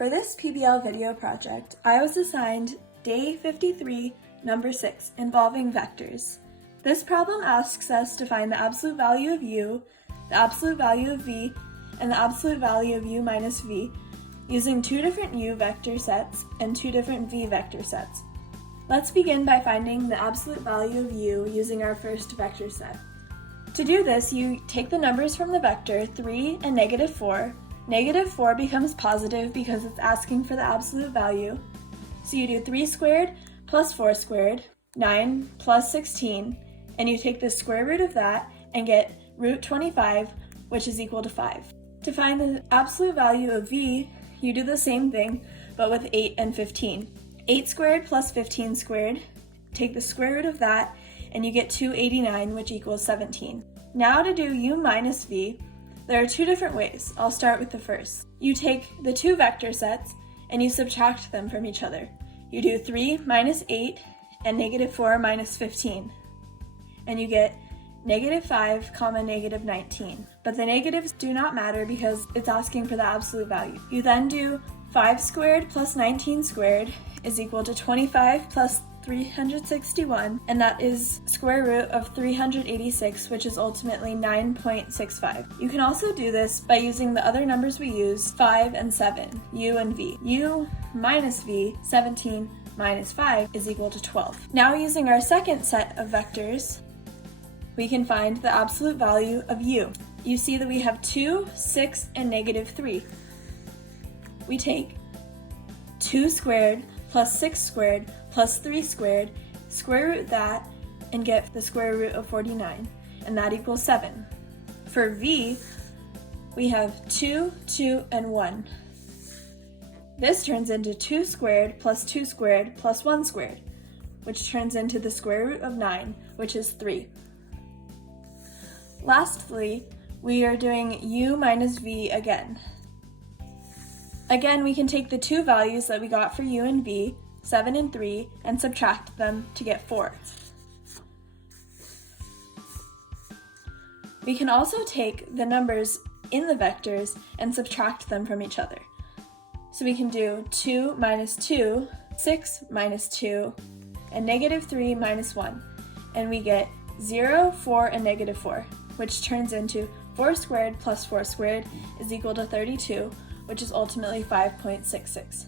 For this PBL video project, I was assigned day 53, number 6, involving vectors. This problem asks us to find the absolute value of u, the absolute value of v, and the absolute value of u minus v, using two different u vector sets and two different v vector sets. Let's begin by finding the absolute value of u using our first vector set. To do this, you take the numbers from the vector 3 and -4. -4 becomes positive because it's asking for the absolute value. So you do 3 squared plus 4 squared, 9 plus 16, and you take the square root of that and get root 25, which is equal to 5. To find the absolute value of v, you do the same thing, but with 8 and 15. 8 squared plus 15 squared, take the square root of that, and you get 289, which equals 17. Now to do u minus v, there are two different ways. I'll start with the first. You take the two vector sets and you subtract them from each other. You do 3 minus 8 and -4 minus 15. And you get -5, -19. But the negatives do not matter because it's asking for the absolute value. You then do 5 squared plus 19 squared is equal to 25 plus 361, and that is square root of 386, which is ultimately 9.65. You can also do this by using the other numbers we used, 5 and 7, u and v. u minus v, 17 minus 5, is equal to 12. Now using our second set of vectors, we can find the absolute value of u. You see that we have 2, 6, and -3. We take 2 squared plus 6 squared plus 3 squared, square root that, and get the square root of 49, and that equals 7. For v, we have 2, 2, and 1. This turns into 2 squared plus 2 squared plus 1 squared, which turns into the square root of 9, which is 3. Lastly, we are doing u minus v again. Again, we can take the two values that we got for u and v, 7 and 3, and subtract them to get 4. We can also take the numbers in the vectors and subtract them from each other. So we can do 2 minus 2, 6 minus 2, and -3 minus 1, and we get 0, 4, and -4, which turns into 4 squared plus 4 squared is equal to 32, which is ultimately 5.66.